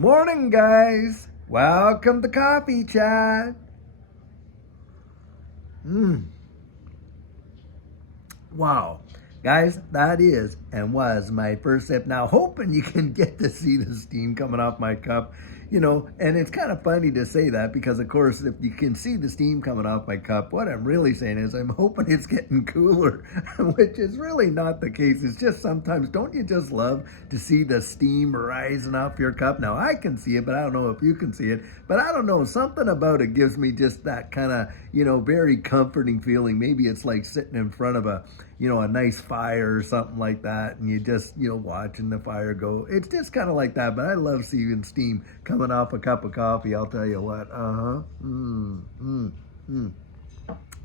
Morning, guys. Welcome to Coffee Chat. Wow. Guys, that is and was my first sip. Now, hoping you can get to see the steam coming off my cup, and it's kind of funny to say that because, of course, if you can see the steam coming off my cup, what I'm really saying is I'm hoping it's getting cooler, which is really not the case. It's just sometimes, don't you just love to see the steam rising off your cup? Now, I can see it, but I don't know if you can see it. But I don't know, something about it gives me just that kind of, very comforting feeling. Maybe it's like sitting in front of a nice fire or something like that, and you just, watching the fire go. It's just kind of like that, but I love seeing steam coming off a cup of coffee, I'll tell you what.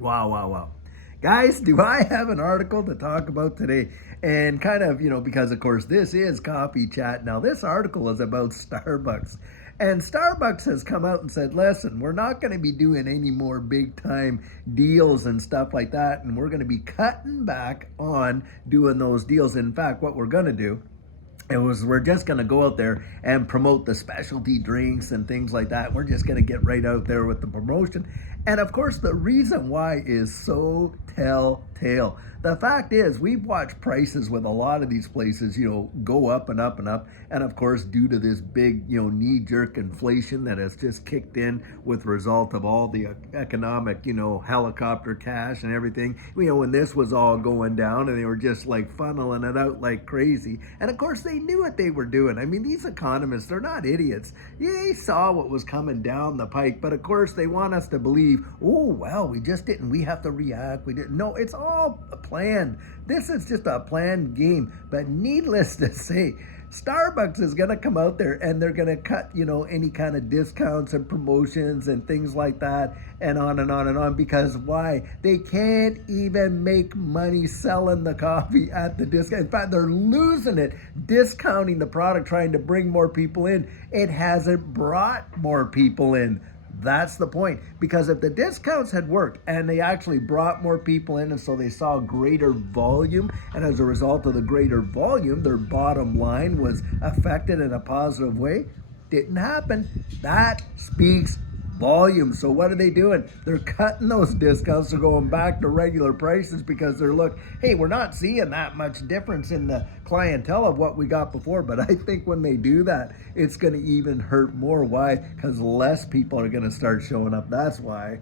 Wow, wow, wow. Guys, do I have an article to talk about today? And kind of, because of course this is Coffee Chat. Now, this article is about Starbucks. And Starbucks has come out and said, listen, we're not going to be doing any more big time deals and stuff like that. And we're going to be cutting back on doing those deals. In fact, what we're going to do we're just going to go out there and promote the specialty drinks and things like that. We're just going to get right out there with the promotion. And of course, the reason why is so telltale. The fact is, we've watched prices with a lot of these places, go up and up and up. And of course, due to this big, knee-jerk inflation that has just kicked in with result of all the economic, helicopter cash and everything, when this was all going down and they were just like funneling it out like crazy. And of course, they knew what they were doing. I mean, these economists, they're not idiots. They saw what was coming down the pike, but of course, they want us to believe, oh, well, we have to react. We didn't. No, it's all planned. This is just a planned game. But needless to say, Starbucks is going to come out there and they're going to cut, any kind of discounts and promotions and things like that and on and on and on. Because why? They can't even make money selling the coffee at the discount. In fact, they're losing it, discounting the product, trying to bring more people in. It hasn't brought more people in. That's the point. Because if the discounts had worked and they actually brought more people in and so they saw greater volume, and as a result of the greater volume, their bottom line was affected in a positive way, didn't happen. That speaks volume. So what are they doing? They're cutting those discounts. They're going back to regular prices because hey, we're not seeing that much difference in the clientele of what we got before. But I think when they do that, it's going to even hurt more. Why? Because less people are going to start showing up. That's why.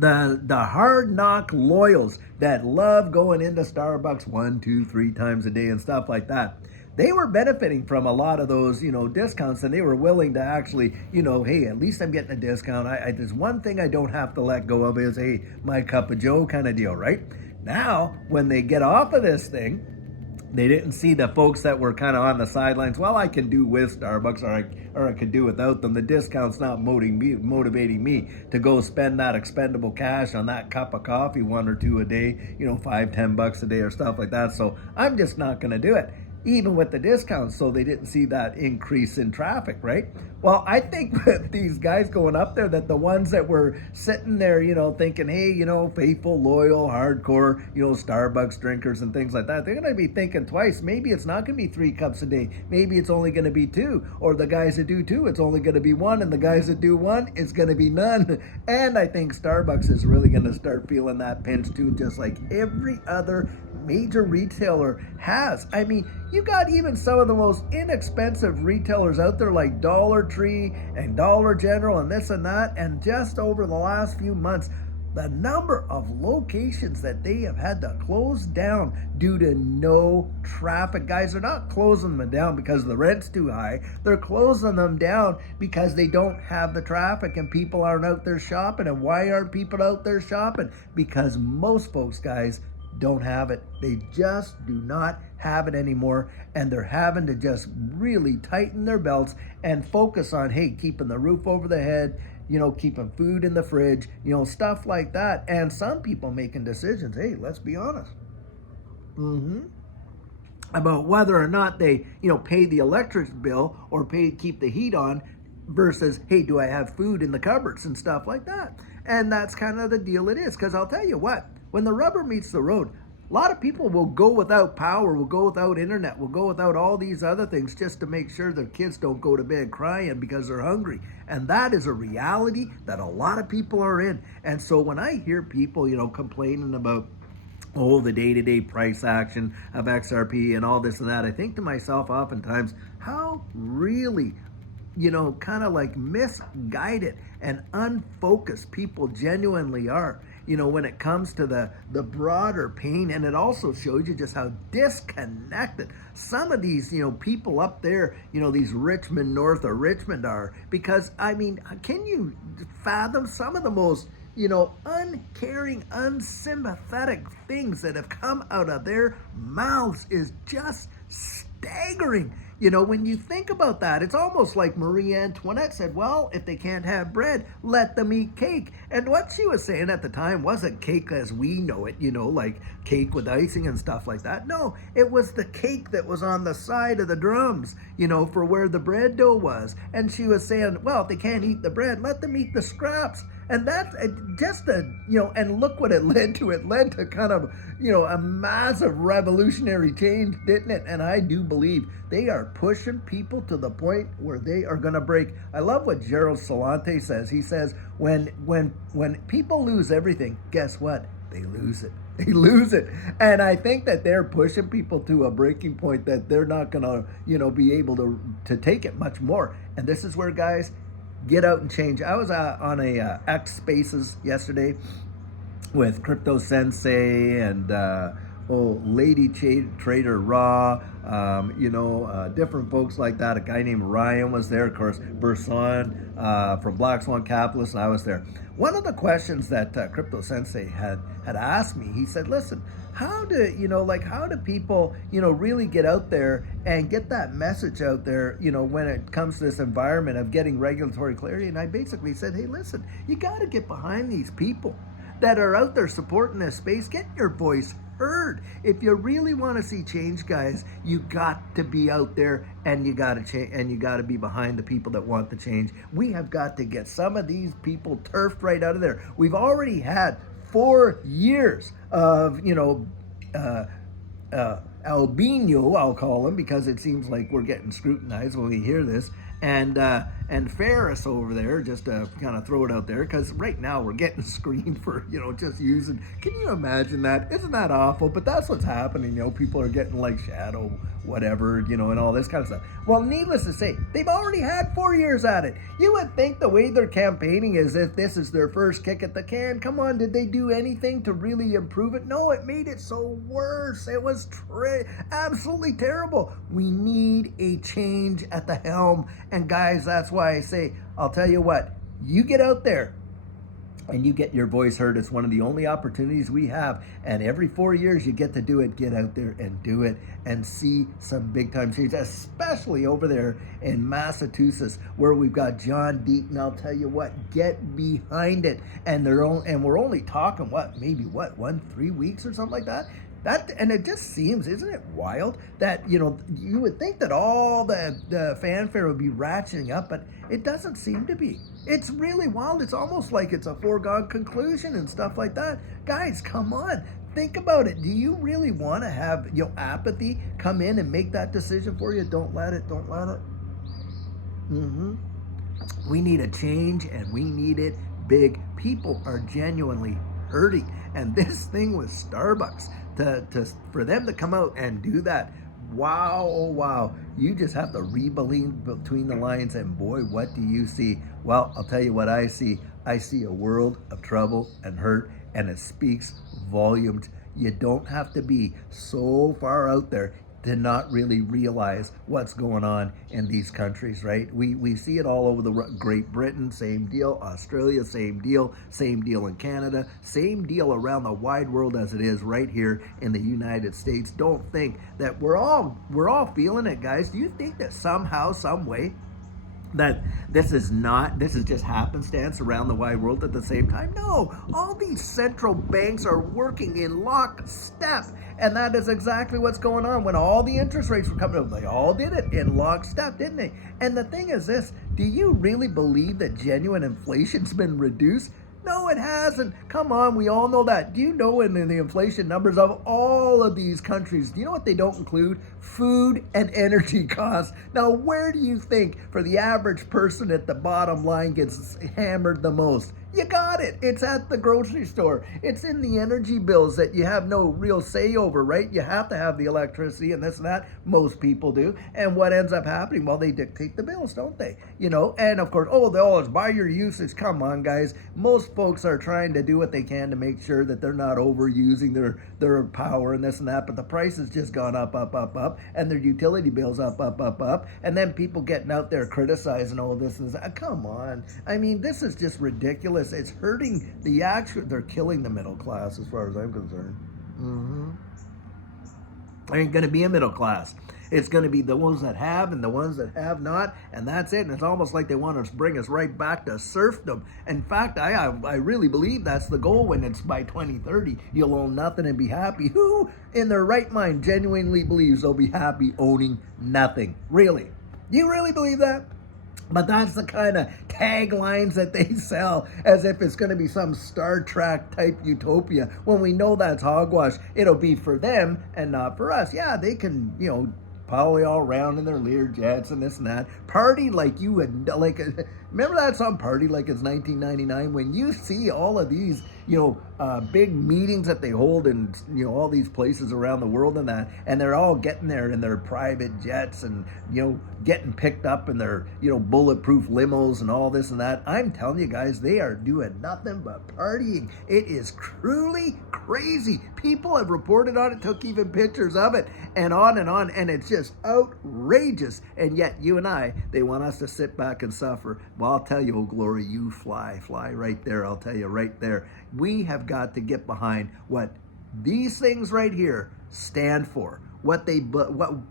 The hard knock loyals that love going into Starbucks 1, 2, 3 times a day and stuff like that, they were benefiting from a lot of those, discounts, and they were willing to actually, hey, at least I'm getting a discount. There's one thing I don't have to let go of is, hey, my cup of joe kind of deal, right? Now, when they get off of this thing, they didn't see the folks that were kind of on the sidelines. Well, I can do with Starbucks or I could do without them. The discount's not motivating me to go spend that expendable cash on that cup of coffee, 1 or 2 a day, $5-10 a day or stuff like that. So I'm just not going to do it, even with the discounts, so they didn't see that increase in traffic, right? Well, I think with these guys going up there, that the ones that were sitting there, thinking, hey, faithful, loyal, hardcore, Starbucks drinkers and things like that, they're going to be thinking twice. Maybe it's not going to be 3 cups a day. Maybe it's only going to be 2. Or the guys that do 2, it's only going to be 1. And the guys that do 1, it's going to be none. And I think Starbucks is really going to start feeling that pinch too, just like every other major retailer has. I mean, you got even some of the most inexpensive retailers out there like Dollar Tree and Dollar General and this and that. And just over the last few months, the number of locations that they have had to close down due to no traffic. Guys, they're not closing them down because the rent's too high. They're closing them down because they don't have the traffic and people aren't out there shopping. And why aren't people out there shopping? Because most folks, guys, don't have it. They just do not have it anymore, and they're having to just really tighten their belts and focus on, hey, keeping the roof over the head, keeping food in the fridge, stuff like that. And some people making decisions, hey, let's be honest, about whether or not they, pay the electric bill or keep the heat on versus, hey, do I have food in the cupboards and stuff like that? And that's kind of the deal it is, because I'll tell you what, when the rubber meets the road, A lot of people will go without power, will go without internet, will go without all these other things just to make sure their kids don't go to bed crying because they're hungry. And that is a reality that a lot of people are in. And so when I hear people, complaining about, oh, the day-to-day price action of XRP and all this and that, I think to myself oftentimes, how really kind of like misguided and unfocused people genuinely are, when it comes to the broader pain. And it also shows you just how disconnected some of these, people up there, these Richmond North or Richmond are. Because, I mean, can you fathom some of the most, uncaring, unsympathetic things that have come out of their mouths is just staggering. When you think about that, it's almost like Marie Antoinette said, well, if they can't have bread, let them eat cake. And what she was saying at the time wasn't cake as we know it, like cake with icing and stuff like that. No, it was the cake that was on the side of the drums, for where the bread dough was. And she was saying, well, if they can't eat the bread, let them eat the scraps. And that's just and look what it led to. It led to kind of, a massive revolutionary change, didn't it? And I do believe they are pushing people to the point where they are going to break. I love what Gerald Salante says. He says, when people lose everything, guess what? They lose it. They lose it. And I think that they're pushing people to a breaking point that they're not going to, be able to take it much more. And this is where, guys, get out and change. I was on a X Spaces yesterday with Crypto Sensei and Lady Trader Raw, different folks like that. A guy named Ryan was there, of course, Burson from Black Swan Capitalist, and I was there. One of the questions that Crypto Sensei had asked me, he said, listen, how do people, really get out there and get that message out there, when it comes to this environment of getting regulatory clarity? And I basically said, hey, listen, you got to get behind these people that are out there supporting this space. Get your voice heard. If you really want to see change, guys, you got to be out there, and you got to change, and you got to be behind the people that want the change. We have got to get some of these people turfed right out of there. We've already had 4 years of, albino, I'll call him, because it seems like we're getting scrutinized when we hear this. And Ferris over there, just to kind of throw it out there, because right now we're getting screened for, just using. Can you imagine that? Isn't that awful? But that's what's happening. People are getting like shadow, whatever, and all this kind of stuff. Well, needless to say, they've already had 4 years at it. You would think the way they're campaigning is if this is their first kick at the can. Come on, did they do anything to really improve it? No, it made it so worse. It was absolutely terrible. We need a change at the helm. And guys, that's why I say, I'll tell you what, you get out there and you get your voice heard. It's one of the only opportunities we have. And every 4 years you get to do it. Get out there and do it and see some big time change, especially over there in Massachusetts where we've got John Deaton. I'll tell you what, get behind it. And we're only talking, maybe 3 weeks or something like that. And it just seems, isn't it wild that, you would think that all the fanfare would be ratcheting up, but it doesn't seem to be. It's really wild. It's almost like it's a foregone conclusion and stuff like that. Guys, come on. Think about it. Do you really want to have apathy come in and make that decision for you? Don't let it. We need a change, and we need it big. People are genuinely hurting. And this thing with Starbucks, for them to come out and do that, wow, oh wow, you just have to read between the lines, and boy, what do you see? Well, I'll tell you what I see. I see a world of trouble and hurt, and it speaks volumes. You don't have to be so far out there to not really realize what's going on in these countries, right? We see it all over Great Britain, same deal. Australia, same deal in Canada, same deal around the wide world as it is right here in the United States. Don't think that we're all feeling it, guys. Do you think that somehow, some way, that this is just happenstance around the wide world at the same time? No, all these central banks are working in lockstep, and that is exactly what's going on. When all the interest rates were coming up, they all did it in lockstep, didn't they? And the thing is this, do you really believe that genuine inflation's been reduced? No, it hasn't. Come on, we all know that. Do you know in the inflation numbers of all of these countries, do you know what they don't include? Food and energy costs. Now, where do you think for the average person at the bottom line gets hammered the most? You got it. It's at the grocery store. It's in the energy bills that you have no real say over, right? You have to have the electricity and this and that. Most people do. And what ends up happening? Well, they dictate the bills, don't they? You know, and of course, it's by your usage. Come on, guys. Most folks are trying to do what they can to make sure that they're not overusing their power and this and that, but the price has just gone up, and their utility bills up, and then people getting out there criticizing all this and that. Come on. I mean, this is just ridiculous. It's hurting they're killing the middle class as far as I'm concerned. There ain't going to be a middle class. It's going to be the ones that have and the ones that have not, and that's it. And it's almost like they want to bring us right back to serfdom. In fact, I really believe that's the goal when it's by 2030. You'll own nothing and be happy. Who in their right mind genuinely believes they'll be happy owning nothing? Really? You really believe that? But that's the kind of taglines that they sell as if it's going to be some Star Trek type utopia when we know that's hogwash. It'll be for them and not for us. Yeah, they can, poly all around in their Lear jets and this and that. Party like you would, remember that song, Party Like It's 1999? When you see all of these, big meetings that they hold in, all these places around the world and that, and they're all getting there in their private jets and, getting picked up in their, bulletproof limos and all this and that. I'm telling you guys, they are doing nothing but partying. It is truly crazy. People have reported on it, took even pictures of it, and on, and it's just outrageous. And yet, you and I, they want us to sit back and suffer. Well, I'll tell you, oh glory, you fly right there. I'll tell you right there. We have got to get behind what these things right here stand for, what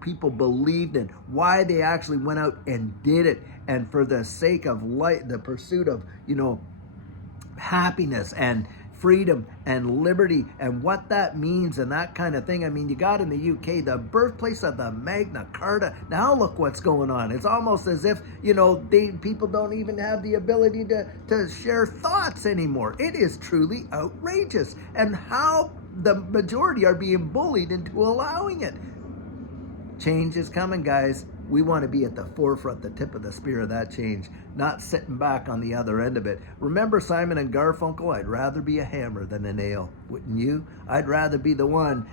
people believed in, why they actually went out and did it, and for the sake of light, the pursuit of, happiness and freedom and liberty and what that means and that kind of thing. I mean, you got in the UK, the birthplace of the Magna Carta. Now look what's going on. It's almost as if, people don't even have the ability to share thoughts anymore. It is truly outrageous. And how the majority are being bullied into allowing it. Change is coming, guys. We want to be at the forefront, the tip of the spear of that change, not sitting back on the other end of it. Remember Simon and Garfunkel? I'd rather be a hammer than a nail. Wouldn't you? I'd rather be the one,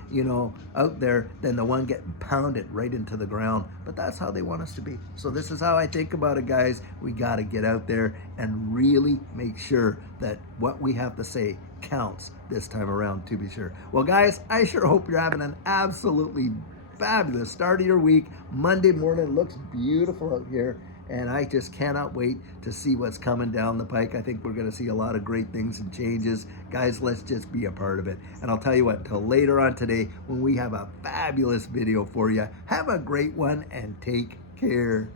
out there than the one getting pounded right into the ground. But that's how they want us to be. So this is how I think about it, guys. We got to get out there and really make sure that what we have to say counts this time around, to be sure. Well, guys, I sure hope you're having an absolutely fabulous start of your week. Monday morning looks beautiful out here, and I just cannot wait to see what's coming down the pike. I think we're going to see a lot of great things and changes. Guys, let's just be a part of it. And I'll tell you what, until later on today when we have a fabulous video for you, have a great one and take care.